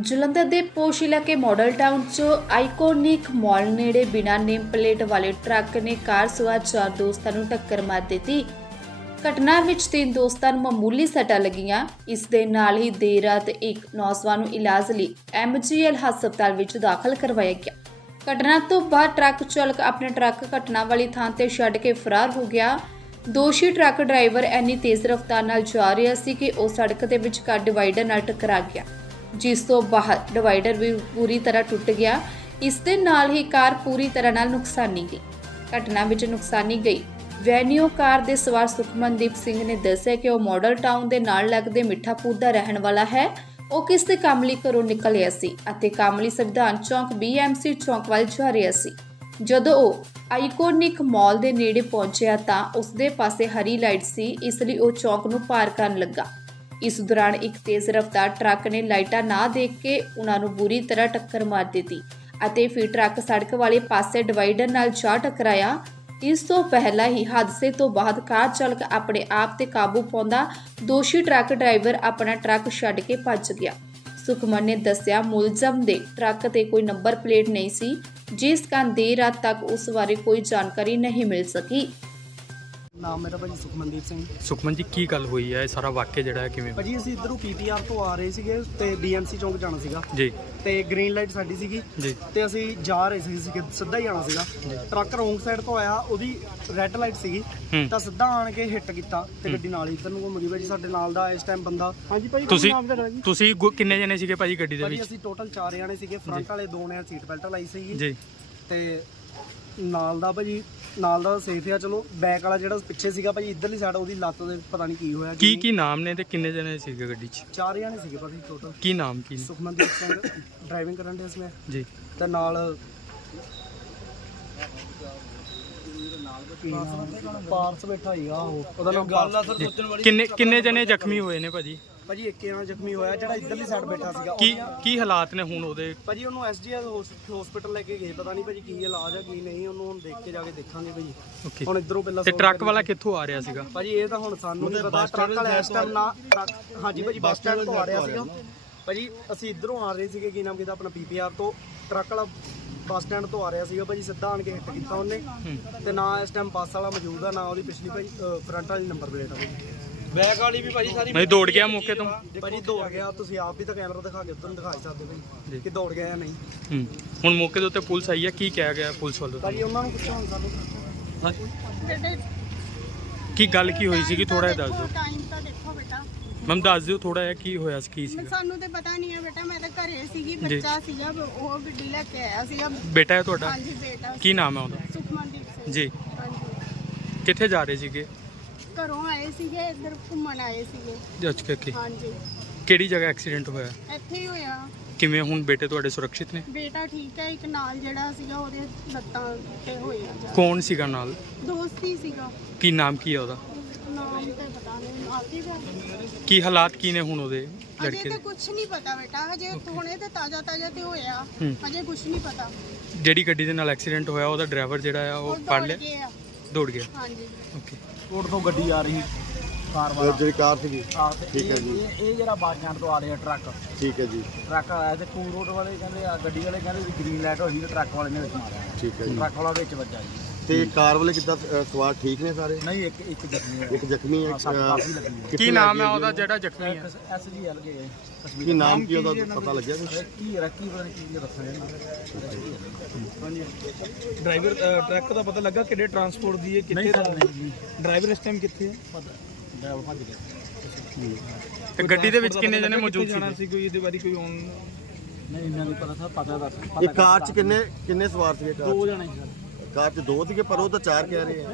ਜਲੰਧਰ ਦੇ ਪੋਸ਼ ਇਲਾਕੇ model town 'ਚ ਆਈਕੋਨਿਕ ਮਾਲ ਨੇੜੇ ਬਿਨਾਂ ਨੇਮ ਪਲੇਟ ਵਾਲੇ ਟਰੱਕ ਨੇ ਕਾਰ ਸਵਾਰ ਚਾਰ ਦੋਸਤਾਂ ਨੂੰ ਟੱਕਰ ਮਾਰ ਦਿੱਤੀ। ਘਟਨਾ ਵਿੱਚ ਤਿੰਨ ਦੋਸਤਾਂ ਨੂੰ ਮਾਮੂਲੀ ਸੱਟਾਂ ਲੱਗੀਆਂ। ਇਸ ਦੇ ਨਾਲ ਹੀ ਦੇਰ ਰਾਤ ਇੱਕ ਨੌਜਵਾਨ ਨੂੰ ਇਲਾਜ ਲਈ ਐਮਜੀਐਲ ਹਸਪਤਾਲ ਵਿੱਚ ਦਾਖਲ ਕਰਵਾਇਆ ਗਿਆ। ਘਟਨਾ ਤੋਂ ਬਾਅਦ ਟਰੱਕ ਚਾਲਕ ਆਪਣੇ ਟਰੱਕ ਘਟਨਾ ਵਾਲੀ ਥਾਂ ਤੇ ਛੱਡ ਕੇ ਫਰਾਰ ਹੋ ਗਿਆ। ਦੋਸ਼ੀ ਟਰੱਕ ਡਰਾਈਵਰ ਇੰਨੀ ਤੇਜ਼ ਰਫ਼ਤਾਰ ਨਾਲ ਜਾ ਰਿਹਾ ਸੀ ਕਿ ਉਹ ਸੜਕ ਦੇ ਵਿਚਕਾਰ ਡਿਵਾਈਡਰ ਨਾਲ ਟਕਰਾ ਗਿਆ। ਜਿਸ ਤੋਂ ਬਾਅਦ ਡਿਵਾਈਡਰ ਵੀ ਪੂਰੀ ਤਰ੍ਹਾਂ ਟੁੱਟ ਗਿਆ। ਇਸ ਦੇ ਨਾਲ ਹੀ ਕਾਰ ਪੂਰੀ ਤਰ੍ਹਾਂ ਨਾਲ ਨੁਕਸਾਨੀ ਗਈ। ਘਟਨਾ ਵਿੱਚ ਨੁਕਸਾਨੀ ਗਈ। ਵੈਨਿਊ ਕਾਰ ਦੇ ਸਵਾਰ ਸੁਖਮਨਦੀਪ ਸਿੰਘ ਨੇ ਦੱਸਿਆ ਕਿ ਉਹ ਮਾਡਲ ਟਾਊਨ ਦੇ ਨਾਲ ਲੱਗਦੇ ਮਿੱਠਾਪੁਰ ਦਾ ਰਹਿਣ ਵਾਲਾ ਹੈ। ਉਹ ਕਿਸ ਦੇ ਕੰਮ ਲਈ ਘਰੋਂ ਨਿਕਲਿਆ ਸੀ ਅਤੇ ਕੰਮ ਲਈ ਸੰਵਿਧਾਨ ਚੌਂਕ ਬੀਐਮਸੀ ਚੌਂਕ ਵੱਲ ਜਾ ਰਿਹਾ ਸੀ। ਜਦੋਂ ਉਹ ਆਈਕੋਨਿਕ ਮਾਲ ਦੇ ਨੇੜੇ ਪਹੁੰਚਿਆ ਤਾਂ ਉਸ ਦੇ ਪਾਸੇ ਹਰੀ ਲਾਈਟ ਸੀ, ਇਸ ਲਈ ਉਹ ਚੌਂਕ ਨੂੰ ਪਾਰ ਕਰਨ ਲੱਗਾ। ਇਸ ਦੌਰਾਨ ਇੱਕ ਤੇਜ਼ ਰਫ਼ਤਾਰ ਟਰੱਕ ਨੇ ਲਾਈਟਾਂ ਨਾ ਦੇਖ ਕੇ ਉਹਨਾਂ ਨੂੰ ਬੁਰੀ ਤਰ੍ਹਾਂ ਟੱਕਰ ਮਾਰ ਦਿੱਤੀ ਅਤੇ ਫਿਰ ਟਰੱਕ ਸੜਕ ਵਾਲੇ ਪਾਸੇ ਡਿਵਾਈਡਰ ਨਾਲ ਜਾ ਟਕਰਾਇਆ। ਇਸ ਤੋਂ ਪਹਿਲਾਂ ਹੀ ਹਾਦਸੇ ਤੋਂ ਬਾਅਦ ਕਾਰ ਚਾਲਕ ਆਪਣੇ ਆਪ ਤੇ ਕਾਬੂ ਪਾਉਂਦਾ ਦੋਸ਼ੀ ਟਰੱਕ ਡਰਾਈਵਰ ਆਪਣਾ ਟਰੱਕ ਛੱਡ ਕੇ ਭੱਜ ਗਿਆ। ਸੁਖਮਨ ਨੇ ਦੱਸਿਆ, ਮੁਲਜ਼ਮ ਦੇ ਟਰੱਕ ਤੇ ਕੋਈ ਨੰਬਰ ਪਲੇਟ ਨਹੀਂ ਸੀ, ਜਿਸ ਕਾਰਨ ਦੇਰ ਰਾਤ ਤੱਕ ਉਸ ਬਾਰੇ ਕੋਈ ਜਾਣਕਾਰੀ ਨਹੀਂ ਮਿਲ ਸਕੀ। ਨਾਮ ਮੇਰਾ ਭਾਜੀ ਸੁਖਮਨਦੀਪ ਸਿੰਘ। ਸੁਖਮਨ ਜੀ ਕੀ ਗੱਲ ਹੋਈ ਹੈ? ਇਹ ਸਾਰਾ ਵਾਕਿਆ ਜਿਹੜਾ ਹੈ ਕਿਵੇਂ ਭਾਜੀ ਅਸੀਂ ਇਧਰੋਂ ਪੀਪੀਆਰ ਤੋਂ ਆ ਰਹੇ ਸੀਗੇ ਤੇ ਬੀਐਮਸੀ ਚੌਂਕ ਜਾਣਾ ਸੀਗਾ। ਜੀ। ਤੇ ਗ੍ਰੀਨ ਲਾਈਟ ਸਾਡੀ ਸੀਗੀ। ਜੀ। ਤੇ ਅਸੀਂ ਜਾ ਰਹੇ ਸੀ ਸੀਗੇ ਸਿੱਧਾ ਹੀ ਜਾਣਾ ਸੀਗਾ। ਟਰੱਕ ਰੋਂਗ ਸਾਈਡ ਤੋਂ ਆਇਆ ਉਹਦੀ ਰੈੱਡ ਲਾਈਟ ਸੀਗੀ। ਹੂੰ। ਤਾਂ ਸਿੱਧਾ ਆਣ ਕੇ ਹਿੱਟ ਕੀਤਾ ਤੇ ਗੱਡੀ ਨਾਲ ਹੀ। ਇੱਧਰ ਨੂੰ ਘੁੰਮ ਗਈ ਭਾਜੀ ਸਾਡੇ ਨਾਲ ਦਾ ਇਸ ਟਾਈਮ ਬੰਦਾ। ਹਾਂਜੀ ਭਾਜੀ ਤੁਸੀਂ ਤੁਸੀਂ ਗੁ- ਕਿੰਨੇ ਜਣੇ ਸੀਗੇ ਭਾਜੀ ਗੱਡੀ ਦੇ ਭਾਜੀ ਵਿੱਚ? ਅਸੀਂ ਟੋਟਲ 4 ਜਾਣੇ ਸੀਗੇ। ਫਰੰਟ ਵਾਲੇ ਦੋ ਨੇ ਸੀਟ ਬੈਲਟ ਲਾਈ ਸੀਗੀ। ਜੀ। ਤੇ ਨਾਲ ਦਾ ਭਾਜੀ ਨਾਲ ਦਾ ਸੇਫ ਆ ਚਲੋ ਬੈਕ ਵਾਲਾ ਜਿਹੜਾ ਪਿੱਛੇ ਸੀਗਾ ਭਾਜੀ ਇੱਧਰਲੀ ਸਾਈਡ ਉਹਦੀ ਲੱਤ ਦੇ ਪਤਾ ਨਹੀਂ ਕੀ ਹੋਇਆ ਕੀ ਕੀ ਨਾਮ ਨੇ ਤੇ ਕਿੰਨੇ ਜਣੇ ਸੀਗੇ ਗੱਡੀ 'ਚ? ਚਾਰ ਜਾਣੇ ਸੀਗੇ ਭਾਜੀ ਟੋਟਲ ਕੀ ਨਾਮ ਕੀ ਨੇ? ਸੁਖਮਨਦੀਪ ਸਿੰਘ ਡਰਾਈਵਿੰਗ ਕਰਨ ਦੇ ਇਸਮੇ ਜੀ। ਤੇ ਨਾਲ ਪਾਰਸ ਬੈਠਾ ਹੀਗਾ ਉਹ। ਉਹਦਾ ਨਾਮ ਪਾਰਸ। ਕਿੰਨੇ ਕਿੰਨੇ ਜਣੇ ਜ਼ਖਮੀ ਹੋਏ ਨੇ ਭਾਜੀ? ਭਾਜੀ ਇੱਕ ਜਣਾ ਜ਼ਖਮੀ ਹੋਇਆ ਜਿਹੜਾ ਇੱਧਰਲੀ ਸਾਈਡ ਬੈਠਾ ਸੀਗਾ। ਕੀ ਕੀ ਹਾਲਾਤ ਨੇ ਹੁਣ ਉਹਦੇ? ਭਾਜੀ ਉਹਨੂੰ ਐਸਜੀਐਸ ਹਸਪੀਟਲ ਲੈ ਕੇ ਗਏ ਪਤਾ ਨਹੀਂ ਭਾਜੀ ਕੀ ਇਲਾਜ ਆ ਕੀ ਨਹੀਂ ਉਹਨੂੰ ਹੁਣ ਦੇਖ ਕੇ ਜਾ ਕੇ ਦੇਖਾਂਗੇ ਭਾਜੀ। ਓਕੇ ਹੁਣ ਇੱਧਰੋਂ ਪਹਿਲਾਂ ਤੇ ਟਰੱਕ ਵਾਲਾ ਕਿੱਥੋਂ ਆ ਰਿਹਾ ਸੀਗਾ? ਭਾਜੀ ਇਹ ਤਾਂ ਹੁਣ ਸਾਨੂੰ ਨਹੀਂ ਪਤਾ ਟਰੱਕ ਵਾਲਾ ਇਸ ਟਾਈਮ ਨਾ ਟਰੱਕ ਹਾਂਜੀ ਭਾਜੀ ਬੱਸ ਸਟੈਂਡ ਤੋਂ ਆ ਰਿਹਾ ਸੀਗਾ। ਭਾਜੀ ਅਸੀਂ ਇਧਰੋਂ ਆ ਰਹੇ ਸੀਗੇ ਕੀ ਨਾਮ ਕਿਦਾ ਆਪਣਾ ਪੀਪੀਆਰ ਤੋਂ। ਟਰੱਕ ਵਾਲਾ ਬੱਸ ਸਟੈਂਡ ਤੋਂ ਆ ਰਿਹਾ ਸੀਗਾ ਭਾਜੀ ਸਿੱਧਾ ਆਣ ਕੇ ਹਿੱਟ ਕੀਤਾ ਉਹਨੇ। ਤੇ ਨਾ ਇਸ ਟਾਈਮ ਬੱਸ ਵਾਲਾ ਮੌਜੂਦ ਆ ਨਾ ਉਹਦੀ ਪਿਛਲੀ ਭਾਜੀ ਫਰੰਟ ਵਾਲੀ ਨੰਬਰ ਪਲੇਟ ਆ ਭਾਜੀ। ਬੈਕ ਵਾਲੀ ਵੀ ਭਾਜੀ ਸਾਰੀ ਮੈਂ ਦੌੜ ਗਿਆ ਮੌਕੇ ਤੋਂ। ਭਾਜੀ ਦੌੜ ਗਿਆ ਤੁਸੀਂ ਆਪ ਵੀ ਤਾਂ ਕੈਮਰਾ ਦਿਖਾ ਕੇ ਉਧਰ ਦਿਖਾ ਹੀ ਸਕਦੇ ਭਾਜੀ ਕਿ ਦੌੜ ਗਿਆ ਜਾਂ ਨਹੀਂ। ਹੂੰ ਹੁਣ ਮੌਕੇ ਦੇ ਉੱਤੇ ਪੁਲਿਸ ਆਈ ਹੈ ਕੀ ਕਿਹਾ ਗਿਆ ਪੁਲਿਸ ਵੱਲੋਂ? ਭਾਜੀ ਉਹਨਾਂ ਨੂੰ ਪੁੱਛੋ ਹੁਣ ਸਾਨੂੰ। ਕੀ ਗੱਲ ਕੀ ਹੋਈ ਸੀਗੀ? ਥੋੜਾ ਜਿਹਾ ਦੱਸ ਦਿਓ। ਟਾਈਮ ਤਾਂ ਦੇਖੋ ਬੇਟਾ। ਮੈਮ ਦੱਸ ਦਿਓ ਥੋੜਾ ਜਿਹਾ ਕੀ ਹੋਇਆ ਸੀ ਕੀ ਸੀਗਾ? ਸਾਨੂੰ ਤੇ ਪਤਾ ਨਹੀਂ ਹੈ ਬੇਟਾ ਮੈਂ ਤਾਂ ਘਰੇ ਸੀਗੀ ਬੱਚਾ ਸੀਗਾ ਉਹ ਗੱਡੀ ਲੈ ਕੇ ਆਇਆ ਸੀਗਾ। ਬੇਟਾ ਹੈ ਤੁਹਾਡਾ? ਹਾਂਜੀ ਬੇਟਾ ਕੀ ਨਾਮ ਹੈ ਉਹਦਾ? ਸੁਖਮਨਦੀਪ ਸਿੰਘ। ਜੀ। ਹਾਂਜੀ। ਕਿੱਥੇ ਜਾ ਰਹੇ ਸੀਗੇ? ਘਰੋਂ ਆਏ ਸੀਗੇ ਇੱਧਰ ਘੁੰਮਣ ਆਏ ਸੀਗੇ। ਜੱਜ ਕਰਕੇ ਹਾਂਜੀ। ਕਿਹੜੀ ਜਗ੍ਹਾ ਐਕਸੀਡੈਂਟ ਹੋਇਆ? ਇੱਥੇ ਹੀ ਹੋਇਆ। ਕਿਵੇਂ ਹੁਣ ਬੇਟੇ ਤੁਹਾਡੇ ਸੁਰੱਖਿਅਤ ਨੇ? ਬੇਟਾ ਠੀਕ ਹੈ ਇੱਕ ਨਾਲ ਜਿਹੜਾ ਸੀਗਾ ਉਹਦੇ ਲੱਤਾਂ ਤੇ ਹੋਇਆ ਜਾ ਕੌਣ ਸੀਗਾ ਨਾਲ? ਦੋਸਤੀ ਸੀਗਾ। ਕੀ ਨਾਮ ਕੀ ਹੈ ਉਹਦਾ? ਨਾਮ ਤੇ ਪਤਾ ਨਹੀਂ ਆਸਿਫ ਹੈ ਕੀ ਹਾਲਾਤ ਕੀ ਨੇ ਹੁਣ ਉਹਦੇ ਅਜੇ ਲੜਕੇ ਤੇ ਦੇ? ਕੁਝ ਨਹੀਂ ਪਤਾ ਬੇਟਾ ਹਜੇ ਹੁਣੇ ਤੇ ਤਾਜ਼ਾ ਤਾਜ਼ਾ ਤੇ ਹੋਇਆ। ਹੂੰ। ਹਜੇ ਕੁਝ ਨਹੀਂ ਪਤਾ। ਜਿਹੜੀ ਗੱਡੀ ਦੇ ਨਾਲ ਐਕਸੀਡੈਂਟ ਹੋਇਆ ਉਹਦਾ ਡਰਾਈਵਰ ਜਿਹੜਾ ਆ ਉਹ ਦੌੜ ਲਿਆ ਦੌੜ ਗਿਆ? ਹਾਂਜੀ। ਓਕੇ ਕੋਟ ਤੋਂ ਗੱਡੀ ਆ ਰਹੀ ਕਾਰ ਉਹ ਜਿਹੜੀ ਕਾਰ ਸੀਗੀ। ਤੇ ਠੀਕ ਹੈ ਇਹ- ਜੀ। ਇਹ ਇਹ ਜਿਹੜਾ ਬੱਸ ਸਟੈਂਡ ਤੋਂ ਆ ਰਿਹਾ ਟਰੱਕ। ਠੀਕ ਹੈ ਜੀ। ਟਰੱਕ ਆਇਆ ਤੇ ਟੂ ਰੋਡ ਵਾਲੇ ਕਹਿੰਦੇ ਆ ਗੱਡੀ ਵਾਲੇ ਕਹਿੰਦੇ ਵੀ ਗ੍ਰੀਨ ਲਾਈਟ ਹੋਈ ਤੇ ਟਰੱਕ ਵਾਲੇ ਨੇ ਵਿੱਚ ਮਾਰਿਆ। ਠੀਕ ਹੈ ਜੀ। ਟਰੱਕ ਵਾਲਾ ਵਿੱਚ ਵੱਜਾ ਜੀ। ਤੇ ਕਾਰ ਵਾਲੇ ਕਿੱਦਾਂ ਅ, ਸਵਾਰ ਠੀਕ ਨੇ ਸਾਰੇ? ਨਹੀਂ ਇੱਕ ਇੱਕ ਜ਼ਖਮੀ ਹੋਇਆ ਇੱਕ ਜ਼ਖਮੀ ਹੈ ਹਾਂ, ਸੱਟ ਕਾਫੀ ਲੱਗੀ ਹੈ। ਕਿੱਥੇ ਕੀ ਨਾਮ ਹੈ ਜੀ? ਉਹਦਾ? ਜਿਹੜਾ ਜ਼ਖਮੀ ਹੈ ਐਸ ਜੀ ਐਲ ਗਏ ਕੀ ਨਾਮ ਕੀ ਉਹਦਾ? ਪਤਾ ਲੱਗਿਆ ਕੁਛ? ਕੀ ਰੱਖੀ ਪਤਾ ਨਹੀਂ ਕੀ ਦੱਸਣਾ ਹਾਂਜੀ ਡਰਾਈਵਰ ਅ, ਟਰੱਕ ਦਾ ਪਤਾ ਲੱਗਾ ਕਿਹੜੇ ਟਰਾਂਸਪੋਰਟ ਦੀ ਹੈ ਕਿੱਥੇ ਦਾ ਡਰਾਈਵਰ ਇਸ ਟਾਈਮ ਕਿੱਥੇ ਹੈ? ਡਰਾਈਵਰ ਭੱਜ ਗਿਆ। ਤੇ ਗੱਡੀ ਦੇ ਵਿੱਚ ਕਿੰਨੇ ਜਣੇ ਮੌਜੂਦ ਜਾਣਾ ਸੀ ਸੀ ਕੋਈ? ਇਹਦੇ ਬਾਰੇ ਕੋਈ ਔਨ ਨਹੀਂ ਇਹਨਾਂ ਨੂੰ ਪਤਾ ਥਾ ਪਤਾ ਦੱਸ ਇਹ ਕਾਰ 'ਚ ਕਿੰਨੇ ਕਿੰਨੇ ਸਵਾਰ ਸੀਗੇ ਕਾਰ ਦੋ 'ਚ? ਜਣੇ ਸੀ। ਸਰ ਕਾਰ 'ਚ ਦੋ ਸੀਗੇ ਪਰ ਉਹ ਤਾਂ ਚਾਰ ਕਹਿ ਰਹੇ ਆ।